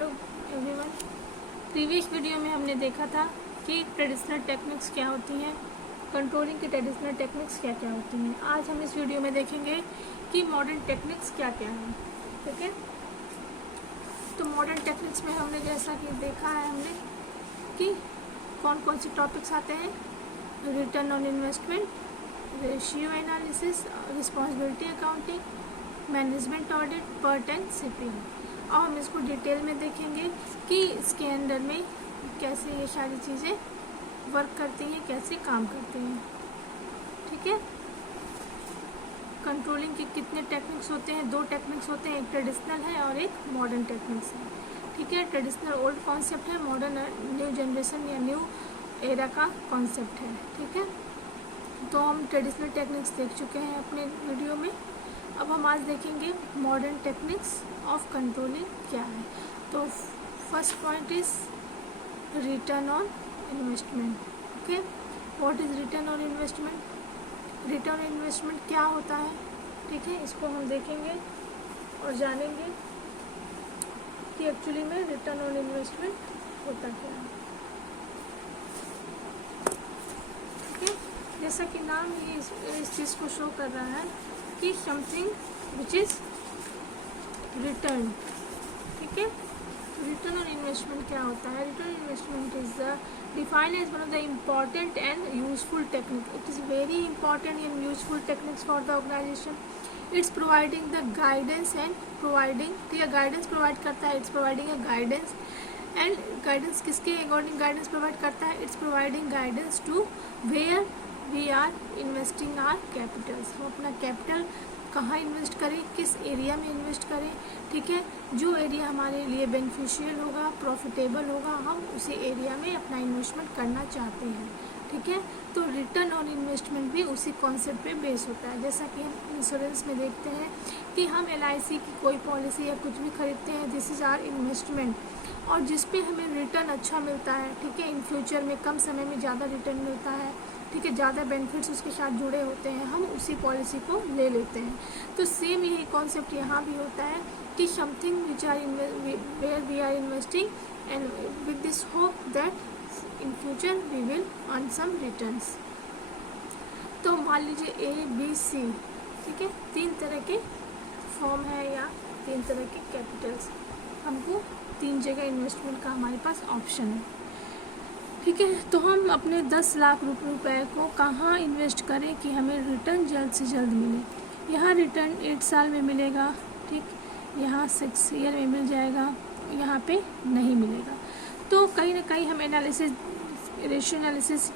Hello everyone. Previous video में हमने देखा था कि ट्रेडिशनल टेक्निक्स क्या होती हैं, कंट्रोलिंग की ट्रेडिशनल टेक्निक्स क्या क्या होती हैं। आज हम इस वीडियो में देखेंगे कि मॉडर्न टेक्निक्स क्या क्या हैं। ठीक है, तो मॉडर्न टेक्निक्स में हमने जैसा कि देखा है हमने कि कौन कौन से टॉपिक्स आते हैं। Return on investment, ratio analysis, responsibility accounting, management audit, PERT and CPM. और हम इसको डिटेल में देखेंगे कि इसके अंदर में कैसे ये सारी चीज़ें वर्क करती हैं, कैसे काम करती हैं। ठीक है, कंट्रोलिंग के कितने टेक्निक्स होते हैं? 2 टेक्निक्स होते हैं, एक ट्रेडिशनल है और एक मॉडर्न टेक्निक्स है। ठीक है, ट्रेडिशनल ओल्ड कॉन्सेप्ट है, मॉडर्न न्यू जनरेशन या न्यू एरा का कॉन्सेप्ट है। ठीक है, तो हम ट्रेडिशनल टेक्निक्स देख चुके हैं अपने वीडियो में। अब हम आज देखेंगे मॉडर्न टेक्निक्स ऑफ कंट्रोलिंग क्या है। तो first point is return on investment. Okay, what is return on investment? Return on investment क्या होता है? ठीक है, इसको हम देखेंगे और जानेंगे कि एक्चुअली में रिटर्न ऑन इन्वेस्टमेंट होता क्या है। ठीक है, जैसा कि नाम ये इस चीज़ को शो कर रहा है कि समथिंग विच इज रिटर्न। ठीक है, रिटर्न ऑन इन्वेस्टमेंट क्या होता है? Return on investment is defined as one of the important and useful technique. It is very important and useful techniques for the organisation. It's providing the guidance and providing, ठीक है, guidance provide करता है। It's providing a guidance and guidance किसके according guidance provide करता है? It's providing guidance to where we are investing our capitals. हम अपना capital कहाँ इन्वेस्ट करें, किस एरिया में इन्वेस्ट करें। ठीक है, जो एरिया हमारे लिए बेनिफिशियल होगा, प्रॉफिटेबल होगा, हम उसी एरिया में अपना इन्वेस्टमेंट करना चाहते हैं। ठीक है, तो रिटर्न ऑन इन्वेस्टमेंट भी उसी कॉन्सेप्ट पे बेस होता है। जैसा कि हम इंश्योरेंस में देखते हैं कि हम LIC की कोई पॉलिसी या कुछ भी खरीदते हैं, दिस इज़ आर इन्वेस्टमेंट, और जिस पे हमें रिटर्न अच्छा मिलता है। ठीक है, इन फ्यूचर में कम समय में ज़्यादा रिटर्न मिलता है। ठीक है, ज़्यादा बेनिफिट्स उसके साथ जुड़े होते हैं, हम उसी पॉलिसी को ले लेते हैं। तो सेम यही कॉन्सेप्ट यहाँ भी होता है कि something which are where we are investing and with this hope that in future we will earn some returns. तो मान लीजिए ABC, ठीक है, 3 तरह के फॉर्म है या 3 तरह के कैपिटल्स, हमको 3 जगह इन्वेस्टमेंट का हमारे पास ऑप्शन है। ठीक है, तो हम अपने 10 लाख रुपए को कहाँ इन्वेस्ट करें कि हमें रिटर्न जल्द से जल्द मिले। यहाँ रिटर्न 8 साल में मिलेगा, ठीक, यहाँ 6 ईयर में मिल जाएगा, यहाँ पे नहीं मिलेगा। तो कहीं ना कहीं हम analysis, ratio analysis,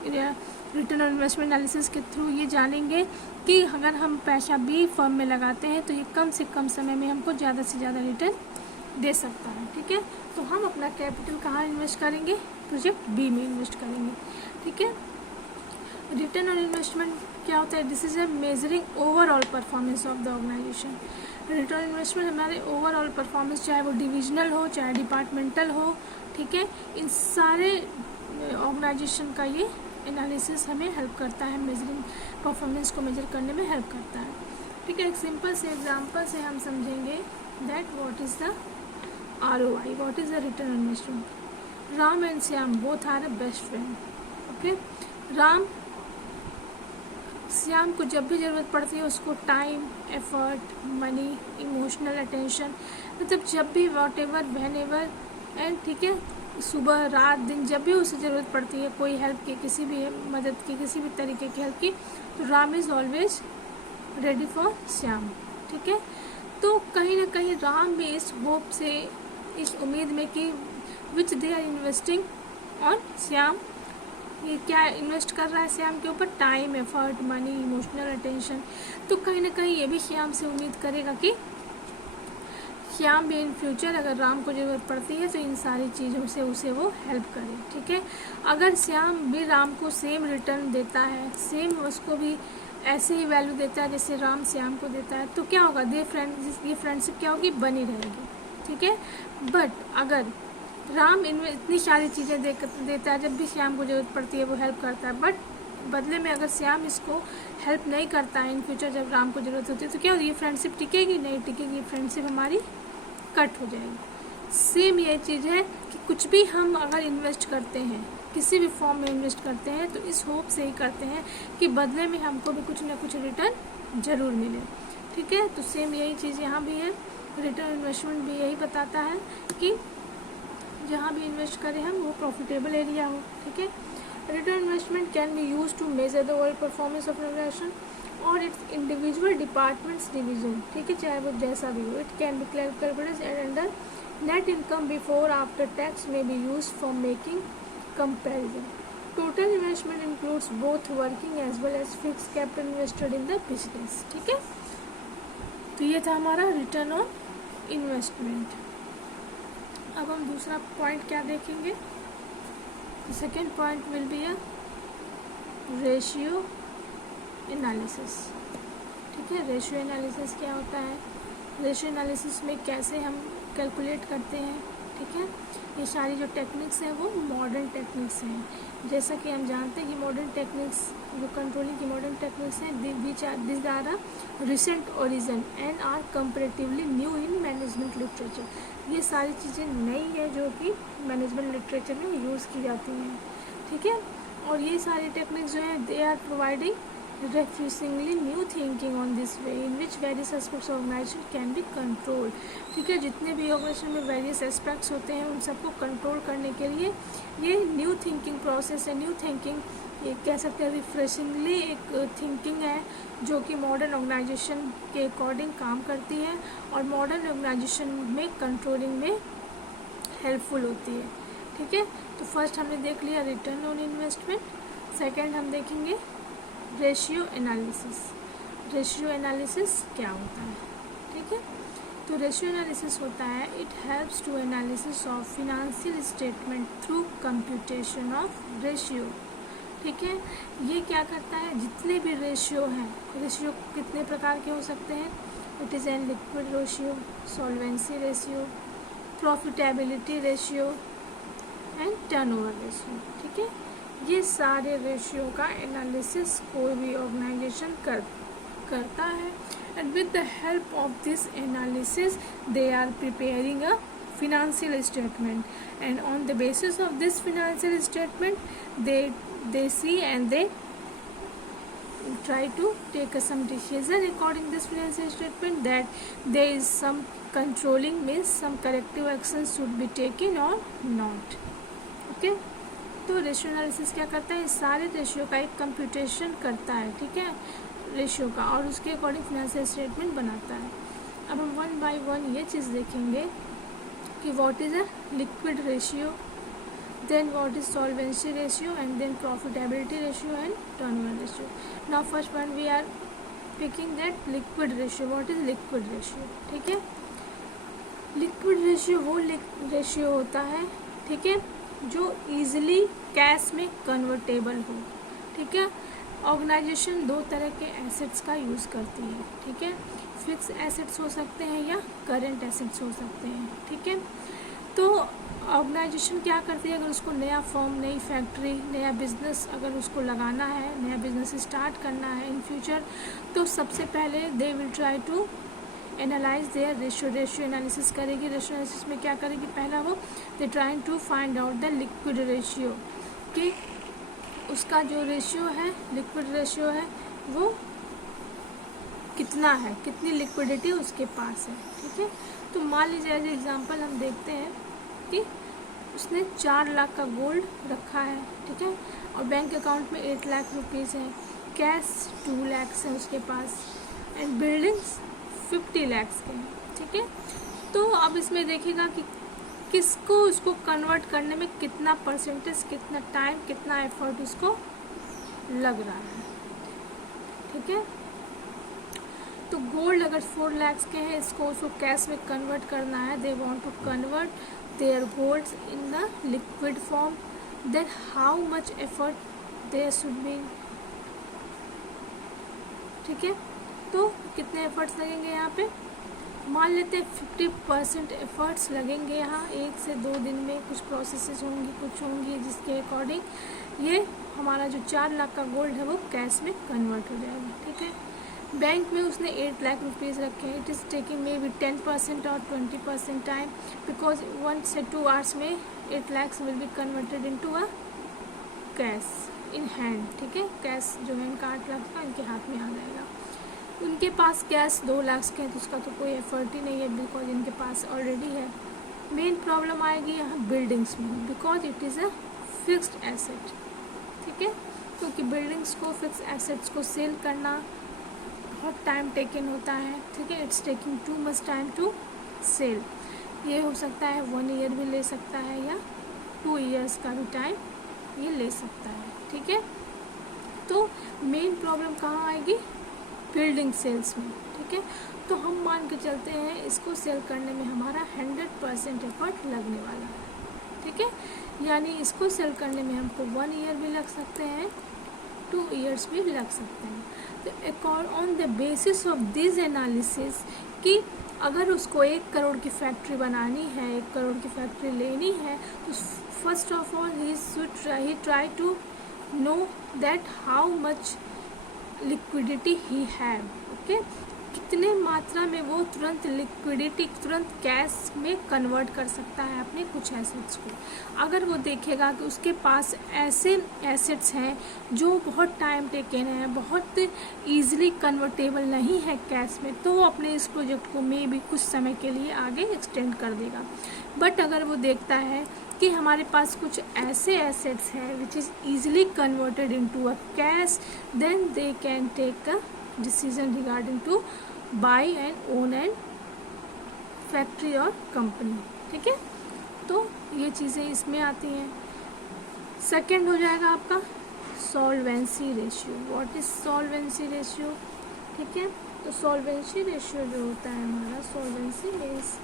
return on investment analysis के थ्रू ये जानेंगे कि अगर हम पैसा B फर्म में लगाते हैं तो ये कम से कम समय में हमको ज़्यादा से ज़्यादा रिटर्न दे सकता है। ठीक है, तो हम अपना कैपिटल कहाँ इन्वेस्ट करेंगे? प्रोजेक्ट B में इन्वेस्ट करेंगे। ठीक है, रिटर्न ऑन इन्वेस्टमेंट क्या होता है? This is a measuring overall performance of the organisation. Return on investment हमारे ओवरऑल परफॉर्मेंस, चाहे वो डिविजनल हो चाहे डिपार्टमेंटल हो, ठीक है, इन सारे ऑर्गेनाइजेशन का ये एनालिसिस हमें हेल्प करता है, मेजरिंग परफॉर्मेंस को मेजर करने में हेल्प करता है। ठीक है, एक सिंपल से एग्जाम्पल से हम समझेंगे that what is the ROI, what is the return on investment. Ram and Shyam both are a best friend. Okay, Ram Shyam को जब भी ज़रूरत पड़ती है उसको time, effort, money, emotional attention, मतलब जब भी whatever, whenever and, ठीक है, सुबह रात दिन जब भी उसे ज़रूरत पड़ती है कोई हेल्प की, किसी भी मदद की, किसी भी तरीके की हेल्प की, तो Ram is always ready for Shyam. ठीक है, तो कहीं ना कहीं राम भी इस होप से, इस उम्मीद में कि which they are investing on Shyam, ये क्या इन्वेस्ट कर रहा है श्याम के ऊपर? Time, effort, money, emotional attention. तो कहीं ना कहीं ये भी श्याम से उम्मीद करेगा कि श्याम भी इन फ्यूचर अगर राम को ज़रूरत पड़ती है तो इन सारी चीज़ों से उसे वो हेल्प करे। ठीक है, अगर श्याम भी राम को सेम रिटर्न देता है, सेम उसको भी ऐसे ही वैल्यू देता है जैसे राम श्याम को देता है, तो क्या होगा? ये फ्रेंडशिप क्या होगी? बनी रहेगी। ठीक है, बट अगर राम इनमें इतनी सारी चीज़ें देता है, जब भी श्याम को ज़रूरत पड़ती है वो हेल्प करता है, बट बदले में अगर श्याम इसको हेल्प नहीं करता है इन फ्यूचर जब राम को ज़रूरत होती है, तो क्या होगी? ये फ्रेंडशिप टिकेगी? नहीं टिकेगी, फ्रेंडशिप हमारी कट हो जाएगी। सेम ये चीज़ है कि कुछ भी हम अगर इन्वेस्ट करते हैं, किसी भी फॉर्म में इन्वेस्ट करते हैं, तो इस होप से ही करते हैं कि बदले में हमको भी कुछ ना कुछ रिटर्न ज़रूर मिले। ठीक है, तो सेम यही चीज़ यहाँ भी है। रिटर्न इन्वेस्टमेंट भी यही बताता है कि जहाँ भी इन्वेस्ट करें हम वो प्रॉफिटेबल एरिया हो। ठीक है, return investment can be use to measure the overall performance of organisation और इट्स इंडिविजुअल डिपार्टमेंट्स डिवीजन। ठीक है, चाहे वो जैसा भी हो। It can be calculated and under net income before after tax में be use for making comparison. Total investment includes both working as well as fix capital invested in the business. ठीक है, तो ये था हमारा रिटर्न ऑन इन्वेस्टमेंट। अब हम दूसरा पॉइंट क्या देखेंगे? Second point will be a ratio analysis. ठीक है, रेशियो एनालिसिस क्या होता है? रेशियो एनालिसिस में कैसे हम कैलकुलेट करते हैं। ठीक है, ये सारी जो टेक्निक्स हैं वो मॉडर्न टेक्निक्स हैं। जैसा कि हम जानते हैं कि मॉडर्न टेक्निक्स जो कंट्रोलिंग की मॉडर्न टेक्निक्स हैं, this are a recent origin and are comparatively new in management literature. ये सारी चीज़ें नई है जो कि मैनेजमेंट लिटरेचर में यूज़ की जाती हैं। ठीक है, और ये सारी टेक्निक्स जो हैं they are providing refusingly new thinking on this way in which various aspects of organization can be controlled। ठीक है, जितने भी ऑर्गेनाइजेशन में वेरियस एस्पेक्ट्स होते हैं उन सबको कंट्रोल करने के लिए ये न्यू थिंकिंग प्रोसेस है। न्यू थिंकिंग ये कह सकते हैं रिफ्रेशिंगली एक थिंकिंग है जो कि मॉडर्न ऑर्गेनाइजेशन के अकॉर्डिंग काम करती है और मॉडर्न ऑर्गेनाइजेशन में कंट्रोलिंग में हेल्पफुल होती है। ठीक है, तो फर्स्ट हमने देख लिया रिटर्न ऑन इन्वेस्टमेंट। सेकेंड हम देखेंगे रेशियो एनालिसिस। रेशियो एनालिसिस क्या होता है? ठीक है, तो रेशियो एनालिसिस होता है it helps to analysis of financial statement through computation of ratio. ठीक है, ये क्या करता है? जितने भी रेशियो हैं, रेशियो कितने प्रकार के हो सकते हैं? It is an liquid ratio, solvency ratio, profitability ratio and turnover ratio. ठीक है, ये सारे रेशियो का एनालिसिस कोई भी ऑर्गेनाइजेशन करता है and with the help of this analysis they are preparing a financial statement and on the basis of this financial statement they see and they try to take some decision according this financial statement that there is some controlling means some corrective actions should be taken or not। okay, तो ratio analysis क्या करता है? इस सारे ratio का एक computation करता है। ठीक है, रेशियो का, और उसके अकॉर्डिंग फिनेंशियल स्टेटमेंट बनाता है। अब हम वन बाय वन ये चीज़ देखेंगे कि what is a liquid ratio, then what is solvency ratio and then profitability ratio and turnover ratio. Now first one we are picking that liquid ratio. What is liquid ratio? ठीक है, liquid ratio वो ratio होता है, ठीक है, जो easily cash में convertible हो। ठीक है, ऑर्गेनाइजेशन दो तरह के एसेट्स का यूज़ करती है। ठीक है, फिक्स एसेट्स हो सकते हैं या करंट एसेट्स हो सकते हैं। ठीक है, तो ऑर्गेनाइजेशन क्या करती है? अगर उसको नया फर्म, नई फैक्ट्री, नया बिजनेस अगर उसको लगाना है, नया बिजनेस स्टार्ट करना है इन फ्यूचर, तो सबसे पहले they will try to analyse their ratio. Ratio analysis करेगी। रेशियो एनालिसिस में क्या करेगी? पहला वो they trying to find out the liquid ratio, कि उसका जो रेशियो है, लिक्विड रेशियो है, वो कितना है, कितनी लिक्विडिटी उसके पास है। ठीक है, तो मान लीजिए एज एग्जांपल हम देखते हैं कि उसने 4 लाख का गोल्ड रखा है। ठीक है, और बैंक अकाउंट में 8 लाख रुपीज़ है, कैश 2 लाख है उसके पास एंड बिल्डिंग्स 50 लाख के हैं। ठीक है, तो अब इसमें देखिएगा कि किसको उसको कन्वर्ट करने में कितना परसेंटेज, कितना टाइम, कितना एफर्ट उसको लग रहा है। ठीक है, तो गोल्ड अगर 4 लाख के हैं, इसको उसको कैश में कन्वर्ट करना है। They want to convert their golds in the liquid form, then how much effort there should be. ठीक है, तो कितने एफर्ट्स लगेंगे यहाँ पे? मान लेते हैं 50% एफर्ट्स लगेंगे यहाँ 1 से 2 दिन में। कुछ प्रोसेसेस होंगी, कुछ होंगी, जिसके अकॉर्डिंग ये हमारा जो 4 लाख का गोल्ड है वो कैश में कन्वर्ट हो जाएगा। ठीक है, बैंक में उसने 8 लाख रुपीज़ रखे हैं. It is taking may be 10% और 20% टाइम, बिकॉज 1 से 2 आवर्स में 8 lakhs will be converted into a cash in hand. ठीक है, कैश जो है इनका 8 लाख का इनके हाथ में आ जाएगा. उनके पास कैश 2 लाख का है, तो उसका तो कोई एफर्ट ही नहीं है, बिकॉज इनके पास ऑलरेडी है. मेन प्रॉब्लम आएगी यहाँ बिल्डिंग्स में, because it is a fixed asset. ठीक है, क्योंकि बिल्डिंग्स को, फिक्स एसेट्स को सेल करना बहुत टाइम टेकन होता है. ठीक है, it's taking too much time to sell. ये हो सकता है 1 ईयर भी ले सकता है या 2 ईयर्स का भी टाइम ये ले सकता है. ठीक है, तो मेन प्रॉब्लम कहाँ आएगी? बिल्डिंग सेल्स में. ठीक है, तो हम मान के चलते हैं इसको सेल करने में हमारा 100% एफर्ट लगने वाला है. ठीक है, यानी इसको सेल करने में हमको 1 ईयर भी लग सकते हैं, 2 ईयर्स भी लग सकते हैं. तो on the basis of this analysis कि अगर उसको 1 करोड़ की फैक्ट्री बनानी है, 1 करोड़ की फैक्ट्री लेनी है, तो first of all he try to know that how much liquidity he have. Okay, कितने मात्रा में वो तुरंत लिक्विडिटी, तुरंत कैश में कन्वर्ट कर सकता है अपने कुछ एसेट्स को. अगर वो देखेगा कि उसके पास ऐसे एसेट्स हैं जो बहुत टाइम टेकन है, बहुत ईजिली कन्वर्टेबल नहीं है कैश में, तो वो अपने इस प्रोजेक्ट को मे भी कुछ समय के लिए आगे एक्सटेंड कर देगा. बट अगर वो देखता है कि हमारे पास कुछ ऐसे एसेट्स हैं which is easily converted into a cash, then they can take a decision regarding to buy and own and factory और कंपनी. ठीक है, तो ये चीज़ें इसमें आती हैं. सेकंड हो जाएगा आपका solvency ratio. What is solvency ratio? ठीक है, तो सॉल्वेंसी रेशियो जो होता है हमारा, सॉल्वेंसी मीन्स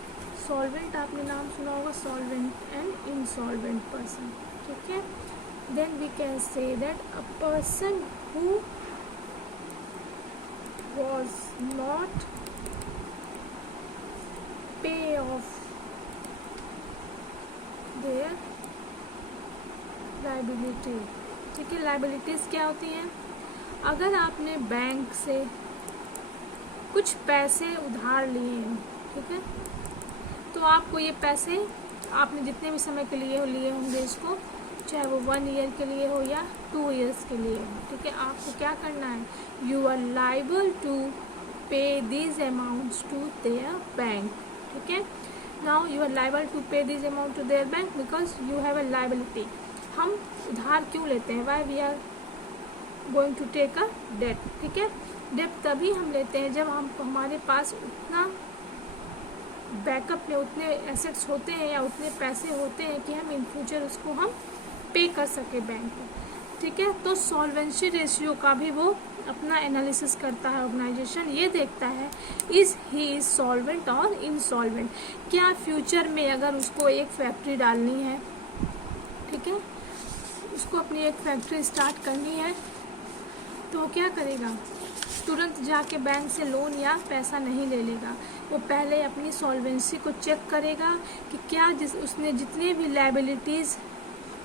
सॉल्वेंट, आपने नाम सुना होगा, सॉल्वेंट एंड इनसॉल्वेंट पर्सन. ठीक है, then we can say that a person who was not pay off their liability. ठीक है, लाइबिलिटीज़ क्या होती हैं? अगर आपने बैंक से कुछ पैसे उधार लिए हैं, ठीक है, तो आपको ये पैसे आपने जितने भी समय के लिए होंगे इसको, चाहे वो 1 ईयर के लिए हो या 2 ईयर्स के लिए हो. ठीक है, आपको क्या करना है? You are liable to pay these amounts to their bank. ठीक है, now you are liable to pay these amount to their bank because you have a liability. हम उधार क्यों लेते हैं? Why we are going to take a debt. ठीक है, date तभी हम लेते हैं जब हमारे पास उतना बैकअप में उतने एसेट्स होते हैं या उतने पैसे होते हैं कि हम इन फ्यूचर उसको हम पे कर सके बैंक को. ठीक है, तो सॉल्वेंसी रेशियो का भी वो अपना एनालिसिस करता है ऑर्गेनाइजेशन. ये देखता है इज ही इज सॉल्वेंट और इनसॉल्वेंट. क्या फ्यूचर में अगर उसको एक फैक्ट्री डालनी है, ठीक है, उसको अपनी एक फैक्ट्री स्टार्ट करनी है, तो वो क्या करेगा? तुरंत जाके बैंक से लोन या पैसा नहीं ले लेगा. वो पहले अपनी सॉल्वेंसी को चेक करेगा कि क्या उसने जितने भी लायबिलिटीज़,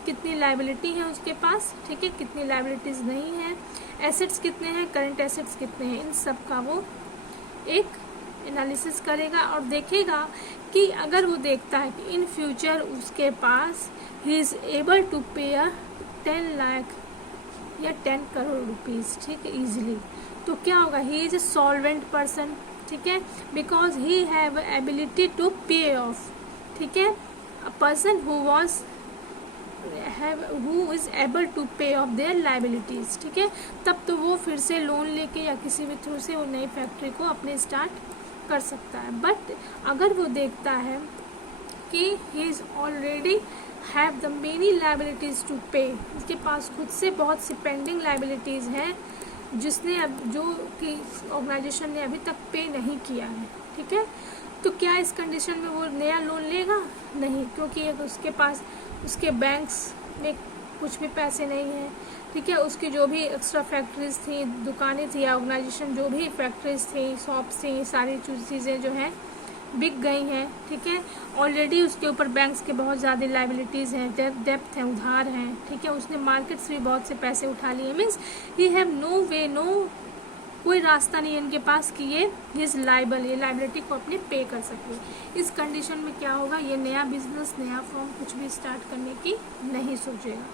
कितनी लायबिलिटी है उसके पास, ठीक है, कितनी लायबिलिटीज़ नहीं है, एसेट्स कितने हैं, करंट एसेट्स कितने हैं, इन सब का वो एक एनालिसिस करेगा और देखेगा कि अगर वो देखता है कि इन फ्यूचर उसके पास ही इज़ एबल टू पे 10 लाख या 10 करोड़ रुपीज़, ठीक है, ईजिली, तो क्या होगा? He is a solvent person. ठीक है, because he have ability to pay off. ठीक है, a person who is able to pay off their liabilities. ठीक है, तब तो वो फिर से लोन लेके या किसी भी थ्रू से वो नई फैक्ट्री को अपने स्टार्ट कर सकता है. बट अगर वो देखता है कि he is already have the many liabilities to pay, उसके पास खुद से बहुत सी पेंडिंग लाइबिलिटीज़ हैं जिसने अब जो कि ऑर्गेनाइजेशन ने अभी तक पे नहीं किया है. ठीक है, तो क्या इस कंडीशन में वो नया लोन लेगा? नहीं, क्योंकि उसके पास उसके बैंक्स में कुछ भी पैसे नहीं हैं. ठीक है, उसकी जो भी एक्स्ट्रा फैक्ट्रीज थी, दुकानें थी या ऑर्गेनाइजेशन जो भी फैक्ट्रीज थी, शॉप्स थी, सारी चीज़ें जो हैं बिक गई हैं. ठीक है, ऑलरेडी उसके ऊपर बैंक्स के बहुत ज़्यादा लाइबिलिटीज़ हैं, डेप्थ हैं, उधार हैं. ठीक है, उसने मार्केट से भी बहुत से पैसे उठा लिए. Means he have no way, no कोई रास्ता नहीं है इनके पास कि ये इस लाइबिलिटी को अपने पे कर सके। इस कंडीशन में क्या होगा, ये नया बिजनेस, नया फॉर्म कुछ भी स्टार्ट करने की नहीं सोचेगा।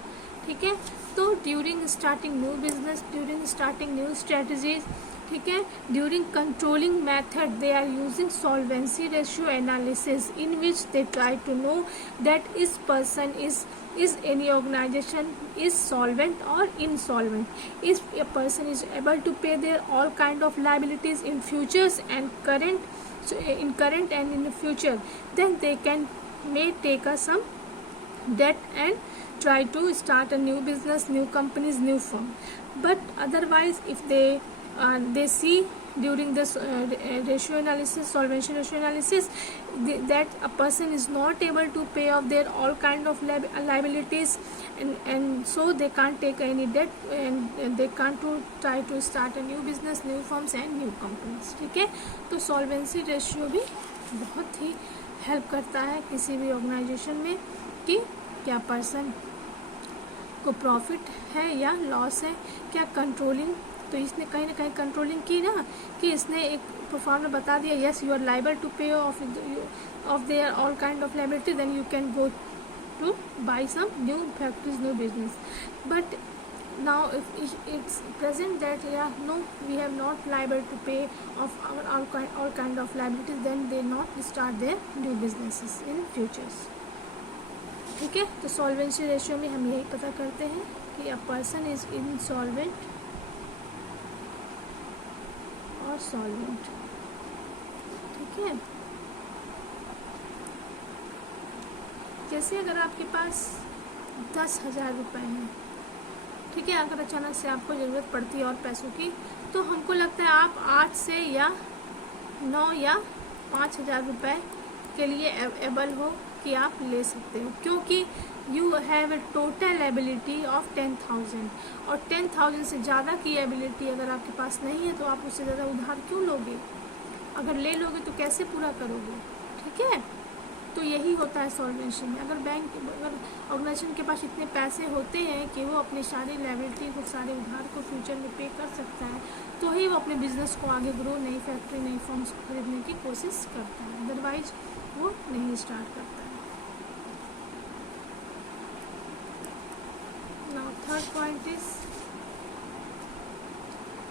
ठीक है, तो during starting new business, during starting new strategies, ठीक है, during controlling method they are using solvency ratio analysis in which they try to know that इस person is any organization is solvent or insolvent, if a person is able to pay their all kind of liabilities in futures and current, so in current and in the future, then they can may take a some debt and try to start a new business, new companies, new firm. But otherwise if they see during this ratio analysis, solvency ratio analysis, that a person is not able to pay off their all kind of liabilities, and so they can't take any debt and they can't try to start a new business, new firms and new companies. ठीक है, तो solvency ratio भी बहुत ही help करता है किसी भी organisation में कि क्या पर्सन को प्रॉफिट है या लॉस है, क्या कंट्रोलिंग, तो इसने कहीं ना कहीं कंट्रोलिंग की ना, कि इसने एक परफॉर्म में बता दिया yes you are liable to pay off their all kind of liability, then you can go to buy some new factories, new business. But now if it's present that no, we have not liable to pay of our all kind of liabilities, then they not start their new businesses in futures. ठीक है, तो solvency ratio में हम यही पता करते हैं कि अ पर्सन इज इनसॉल्वेंट और सॉल्वेंट. ठीक है, जैसे अगर आपके पास 10,000 रुपये हैं, ठीक है, अगर अचानक से आपको ज़रूरत पड़ती है और पैसों की, तो हमको लगता है आप 8 से या 9 या 5,000 रुपये के लिए एबल हो कि आप ले सकते हो, क्योंकि you have a total ability of 10,000, और 10,000 से ज़्यादा की एबिलिटी अगर आपके पास नहीं है तो आप उससे ज़्यादा उधार क्यों लोगे? अगर ले लोगे तो कैसे पूरा करोगे? ठीक है, तो यही होता है सॉल्वेंसी में. अगर ऑर्गेनाइजेशन के पास इतने पैसे होते हैं कि वो अपनी सारी लायबिलिटी को, सारे उधार को फ्यूचर में पे कर सकता है, तो ही वो अपने बिजनेस को आगे ग्रो, नई फैक्ट्री, नई फर्म्स खरीदने की कोशिश करता है, अदरवाइज वो नहीं स्टार्ट करता है. Now third point is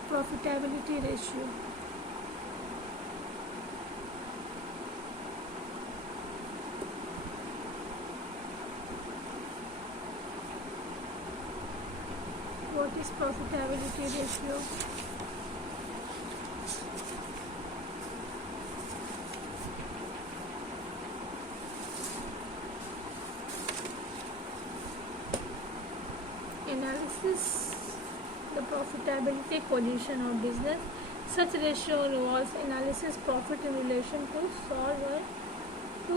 profitability ratio. What is profitability ratio? Analysis the profitability position of business. Such ratio involves analysis profit in relation to solve or to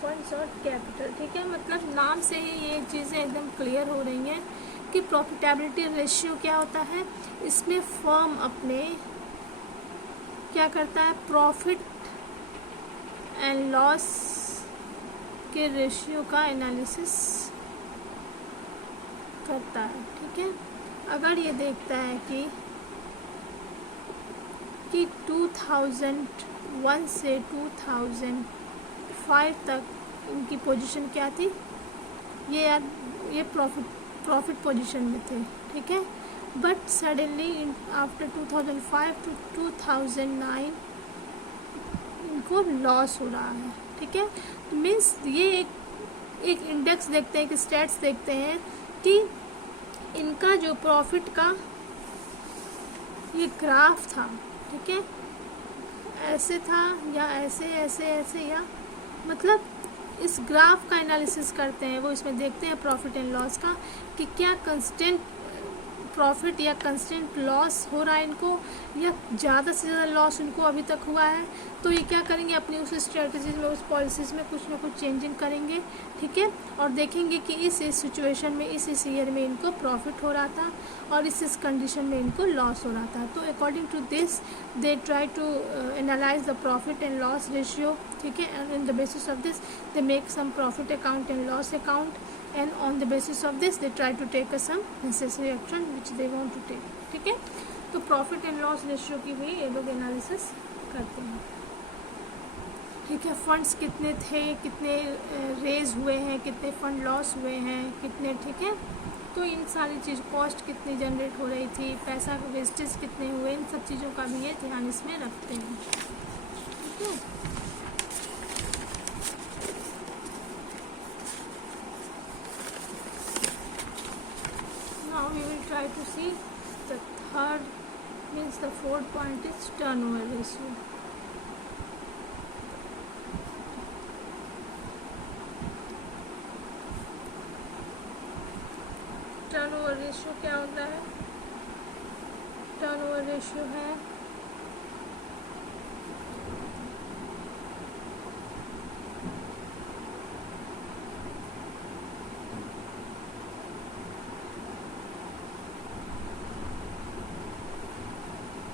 funds और कैपिटल. ठीक है, मतलब नाम से ही ये चीज़ें एकदम क्लियर हो रही हैं कि प्रॉफिटेबिलिटी रेशियो क्या होता है. इसमें फर्म अपने क्या करता है, प्रॉफिट एंड लॉस के रेशियो का एनालिसिस करता है. ठीक है, अगर ये देखता है कि 2001 से 2005 तक इनकी पोजीशन क्या थी, ये प्रॉफिट पोजीशन में थे. ठीक है, बट सडनली आफ्टर 2005 टू 2009 इनको लॉस हो रहा है. ठीक है, तो मीन्स ये एक इंडेक्स देखते हैं, एक स्टैट्स देखते हैं कि इनका जो प्रॉफिट का ये ग्राफ था, ठीक है, ऐसे था या ऐसे ऐसे ऐसे, या मतलब इस ग्राफ का एनालिसिस करते हैं. वो इसमें देखते हैं प्रॉफिट एंड लॉस का कि क्या कंस्टेंट प्रॉफिट या कंस्टेंट लॉस हो रहा है इनको, या ज़्यादा से ज़्यादा लॉस इनको अभी तक हुआ है. तो ये क्या करेंगे, अपनी उस स्ट्रेटजीज में, उस पॉलिसीज़ में कुछ ना कुछ चेंजिंग करेंगे. ठीक है, और देखेंगे कि इस सिचुएशन में, इस ईयर में इनको प्रॉफिट हो रहा था और इस कंडीशन में इनको लॉस हो रहा था. तो according to this they try to analyse the profit and loss ratio. ठीक है, and in the basis of this they make some profit account and loss account, and on the basis of this they try to take some necessary action which they want to take. ठीक है। तो profit and loss ratio की भी ये लोग analysis करते हैं, ठीक है। फंड्स कितने थे, कितने रेज हुए हैं, कितने फंड लॉस हुए हैं, कितने, ठीक है। तो इन सारी चीज़, कॉस्ट कितनी जनरेट हो रही थी, पैसा वेस्टेज कितने हुए, इन सब चीज़ों का भी ये ध्यान इसमें रखते हैं, ठीक है। Now we will try to see the third, means the fourth point is turnover ratio. Turnover ratio क्या होता है? टर्नओवर रेशियो है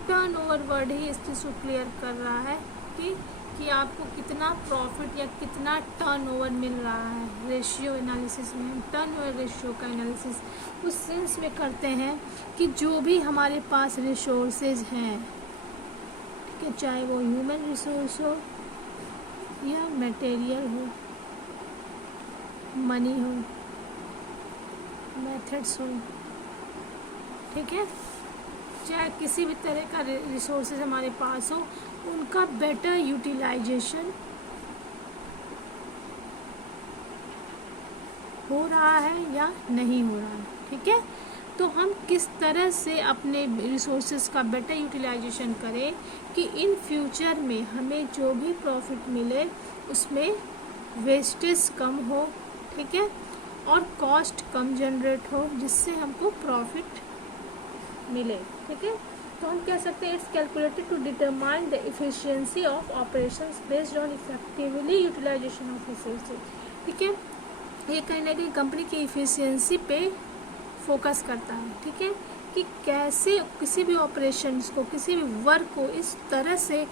टर्नओवर वर्ड ही इस चीज़ को क्लियर कर रहा है कि आपको कितना प्रॉफिट या कितना टर्नओवर मिल रहा है। रेशियो एनालिसिस में टर्नओवर रेशियो का एनालिसिस उस सेंस में करते हैं कि जो भी हमारे पास रिसोर्सेज हैं, ठीक है, चाहे वो ह्यूमन रिसोर्स हो या मटेरियल हो, मनी हो, मेथड्स हो, ठीक है, चाहे किसी भी तरह का रिसोर्सेज हमारे पास हो, उनका बेटर यूटिलाइजेशन हो रहा है या नहीं हो रहा है, ठीक है। तो हम किस तरह से अपने रिसोर्सेज का बेटर यूटिलाइजेशन करें कि इन फ्यूचर में हमें जो भी प्रॉफिट मिले उसमें वेस्टेज कम हो, ठीक है, और कॉस्ट कम जनरेट हो, जिससे हमको प्रॉफिट मिले, ठीक है। तो हम कह सकते हैं it's calculated to determine the efficiency of operations based on effectively utilisation of resources, ठीक है। ये कहीं ना कहीं कंपनी की इफिशिएंसी पे फोकस करता है, ठीक है, कि कैसे किसी भी ऑपरेशंस को, किसी भी वर्क को इस तरह से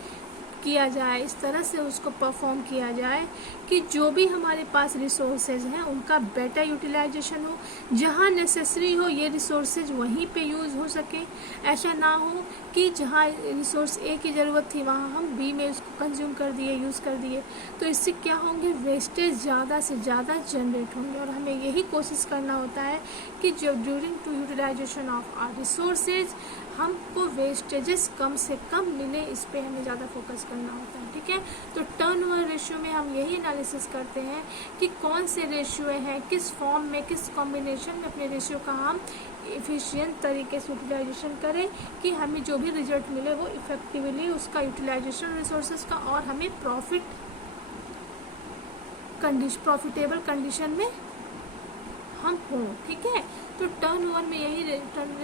किया जाए, इस तरह से उसको परफॉर्म किया जाए कि जो भी हमारे पास रिसोर्सेज हैं उनका बेटर यूटिलाइजेशन हो, जहाँ नेसेसरी हो ये रिसोर्सेज वहीं पे यूज़ हो सके। ऐसा ना हो कि जहाँ रिसोर्स ए की ज़रूरत थी वहाँ हम बी में उसको कंज्यूम कर दिए, यूज़ कर दिए, तो इससे क्या होंगे, वेस्टेज ज़्यादा से ज़्यादा जनरेट होंगे। और हमें यही कोशिश करना होता है कि जब during to utilisation of our resources हमको वेस्टेजेस कम से कम मिले, इस पे हमें ज़्यादा फोकस करना होता है, ठीक है। तो टर्नओवर रेशियो में हम यही एनालिसिस करते हैं कि कौन से रेशियो हैं, किस फॉर्म में, किस कॉम्बिनेशन में अपने रेशियो का हम एफिशिएंट तरीके से यूटिलाइजेशन करें कि हमें जो भी रिजल्ट मिले वो इफेक्टिवली उसका यूटिलाइजेशन रिसोर्सेज का और हमें प्रॉफिटेबल कंडीशन में हम हों, ठीक है। तो टर्नओवर में यही